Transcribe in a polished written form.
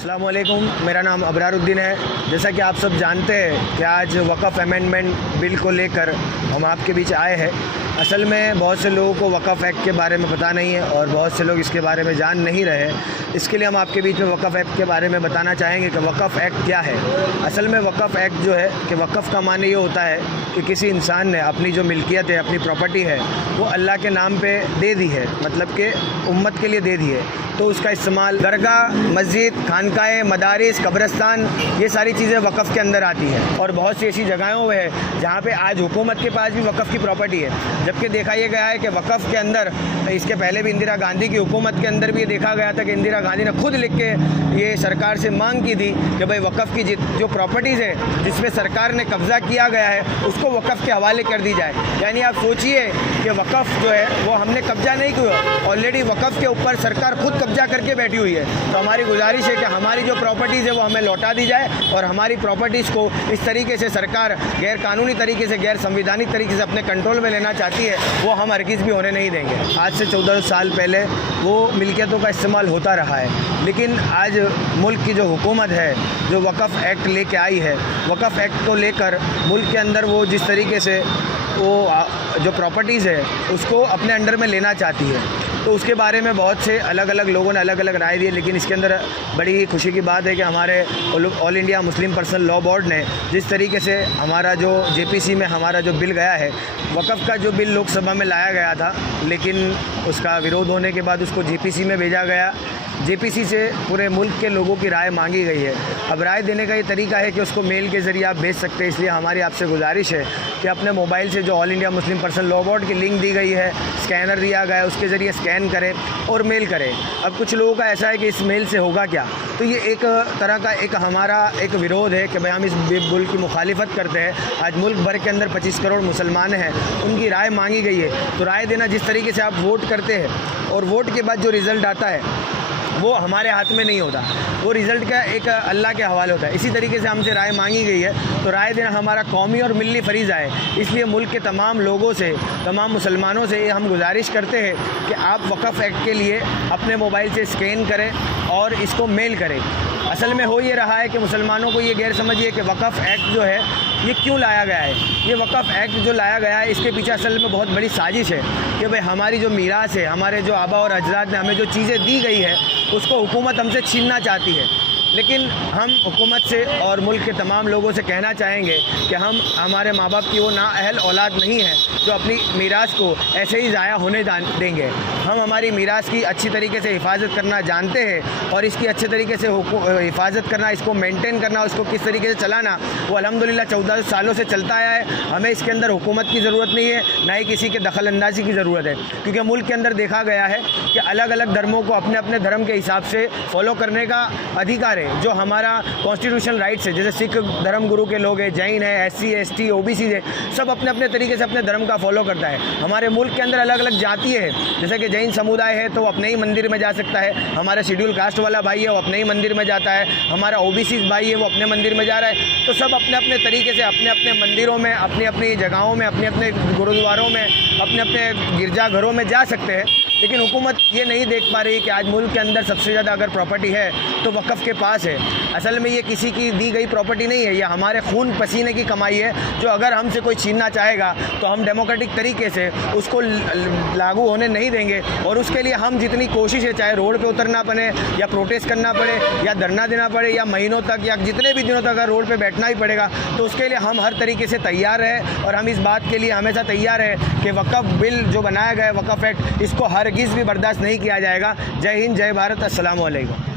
अस्सलाम वालेकुम, मेरा नाम अबरारुद्दीन है। जैसा कि आप सब जानते हैं कि आज वक़फ़ अमेंडमेंट बिल को लेकर हम आपके बीच आए हैं। असल में बहुत से लोगों को वक़फ़ एक्ट के बारे में पता नहीं है और बहुत से लोग इसके बारे में जान नहीं रहे हैं। इसके लिए हम आपके बीच में वक़फ़ एक्ट के बारे में बताना चाहेंगे कि वक़फ़ एक्ट क्या है। असल में वक़फ़ एक्ट जो है कि वक़फ़ का माने ये होता है कि किसी इंसान ने अपनी जो मिल्कियत है, अपनी प्रॉपर्टी है, वो अल्लाह के नाम पे दे दी है, मतलब कि उम्मत के लिए दे दी है। तो उसका इस्तेमाल दरगाह, मस्जिद, खानकाएँ, मदारिस, कब्रिस्तान, ये सारी चीज़ें वक़फ़ के अंदर आती हैं। और बहुत सी ऐसी जगहों में है जहाँ पे आज हुकूमत के पास भी वक़फ़ की प्रॉपर्टी है, जबकि देखा ये गया है कि वक़फ़ के अंदर, इसके पहले भी इंदिरा गांधी की हुकूमत के अंदर भी ये देखा गया था कि इंदिरा गांधी ने खुद लिख के ये सरकार से मांग की थी कि भाई वक़फ़ की जो प्रॉपर्टीज़ है जिसमें सरकार ने कब्ज़ा किया गया है उसको वक़फ़ के हवाले कर दी जाए। यानी आप सोचिए कि वक़फ़ जो है वो हमने कब्ज़ा नहीं किया, ऑलरेडी वक़फ़ के ऊपर सरकार खुद कब्ज़ा करके बैठी हुई है। तो हमारी गुजारिश है कि हमारी जो प्रॉपर्टीज़ है वो हमें लौटा दी जाए और हमारी प्रॉपर्टीज़ को इस तरीके से सरकार गैर कानूनी तरीके से, गैर संविधानिक तरीके से अपने कंट्रोल में लेना चाहती है, वो हम हरगिज़ भी होने नहीं देंगे। आज से 14 साल पहले वो मिल्कियतों का इस्तेमाल होता रहा है, लेकिन आज मुल्क की जो हुकूमत है जो वक़फ़ एक्ट लेके आई है, वक़फ़ एक्ट को लेकर मुल्क के अंदर वो जिस तरीके से वो जो प्रॉपर्टीज़ है उसको अपने अंडर में लेना चाहती है, तो उसके बारे में बहुत से अलग अलग लोगों ने अलग अलग राय दी है। लेकिन इसके अंदर बड़ी ही खुशी की बात है कि हमारे all India Muslim personal law board ने जिस तरीके से हमारा जो जेपीसी में हमारा जो बिल गया है, वक़फ़ का जो बिल लोकसभा में लाया गया था, लेकिन उसका विरोध होने के बाद उसको जेपीसी में भेजा गया। जेपीसी से पूरे मुल्क के लोगों की राय मांगी गई है। अब राय देने का ये तरीका है कि उसको मेल के ज़रिए आप भेज सकते हैं, इसलिए हमारी आपसे गुजारिश है कि अपने मोबाइल से जो all India Muslim personal law board की लिंक दी गई है, स्कैनर दिया गया है, उसके ज़रिए स्कैन करें और मेल करें। अब कुछ लोगों का ऐसा है कि इस मेल से होगा क्या, तो ये एक तरह का एक हमारा एक विरोध है कि भाई हम इस बिल की मुखालिफत करते हैं। आज मुल्क भर के अंदर 25 करोड़ मुसलमान हैं, उनकी राय मांगी गई है, तो राय देना जिस तरीके से आप वोट करते हैं और वोट के बाद जो रिज़ल्ट आता है वो हमारे हाथ में नहीं होता, वो रिज़ल्ट का एक अल्लाह के हवाले होता है। इसी तरीके से हमसे राय मांगी गई है, तो राय देना हमारा कौमी और मिली फ़रीज़ा है। इसलिए मुल्क के तमाम लोगों से, तमाम मुसलमानों से हम गुजारिश करते हैं कि आप वक़फ़ एक्ट के लिए अपने मोबाइल से स्कैन करें और इसको मेल करें। असल में हो ये रहा है कि मुसलमानों को ये गैर समझिए कि वक़फ़ एक्ट जो है ये क्यों लाया गया है। ये वक़फ़ एक्ट जो लाया गया है इसके पीछे असल में बहुत बड़ी साजिश है कि भाई हमारी जो मीरास है, हमारे जो आबा और अजदाद ने हमें जो चीज़ें दी गई है उसको हुकूमत हमसे छीनना चाहती है। लेकिन हम हुकूमत से और मुल्क के तमाम लोगों से कहना चाहेंगे कि हम हमारे माँ बाप की वो नाअहल औलाद नहीं है जो अपनी मीरास को ऐसे ही ज़ाया होने देंगे। हम हमारी मीरास की अच्छी तरीके से हिफाजत करना जानते हैं और इसकी अच्छे तरीके से हिफाजत करना, इसको मेंटेन करना, उसको किस तरीके से चलाना वो अल्हम्दुलिल्लाह 14 सालों से चलता आया है। हमें इसके अंदर हुकूमत की ज़रूरत नहीं है, ना ही किसी के दखल अंदाजी की ज़रूरत है, क्योंकि मुल्क के अंदर देखा गया है कि अलग अलग धर्मों को अपने अपने धर्म के हिसाब से फॉलो करने का अधिकार है, जो हमारा कॉन्स्टिट्यूशनल राइट्स है। जैसे सिख धर्म गुरु के लोग हैं, जैन है, SC ST OBC है, सब अपने अपने तरीके से अपने धर्म का फॉलो करता है। हमारे मुल्क के अंदर अलग अलग जाति है, जैसे कि जैन समुदाय है तो वो अपने ही मंदिर में जा सकता है, हमारा शेड्यूल कास्ट वाला भाई है वो अपने ही मंदिर में जाता है, हमारा OBC भाई है वो अपने मंदिर में जा रहा है। तो सब अपने अपने तरीके से अपने अपने मंदिरों में, अपनी अपनी जगहों में, अपने अपने गुरुद्वारों में, अपने अपने गिरजाघरों में जा सकते हैं। लेकिन हुकूमत ये नहीं देख पा रही कि आज मुल्क के अंदर सबसे ज़्यादा अगर प्रॉपर्टी है तो वक़फ़ के पास है। असल में ये किसी की दी गई प्रॉपर्टी नहीं है, ये हमारे खून पसीने की कमाई है, जो अगर हमसे कोई छीनना चाहेगा तो हम डेमोक्रेटिक तरीके से उसको लागू होने नहीं देंगे। और उसके लिए हम जितनी कोशिश है, चाहे रोड पे उतरना पड़े या प्रोटेस्ट करना पड़े या धरना देना पड़े या महीनों तक या जितने भी दिनों तक अगर रोड पे बैठना ही पड़ेगा, तो उसके लिए हम हर तरीके से तैयार हैं। और हम इस बात के लिए हमेशा तैयार हैं कि वक़फ़ बिल जो बनाया गया है, वक़फ़ एक्ट, इसको हरगिज़ भी बर्दाश्त नहीं किया जाएगा। जय हिंद, जय भारत, अस्सलाम वालेकुम।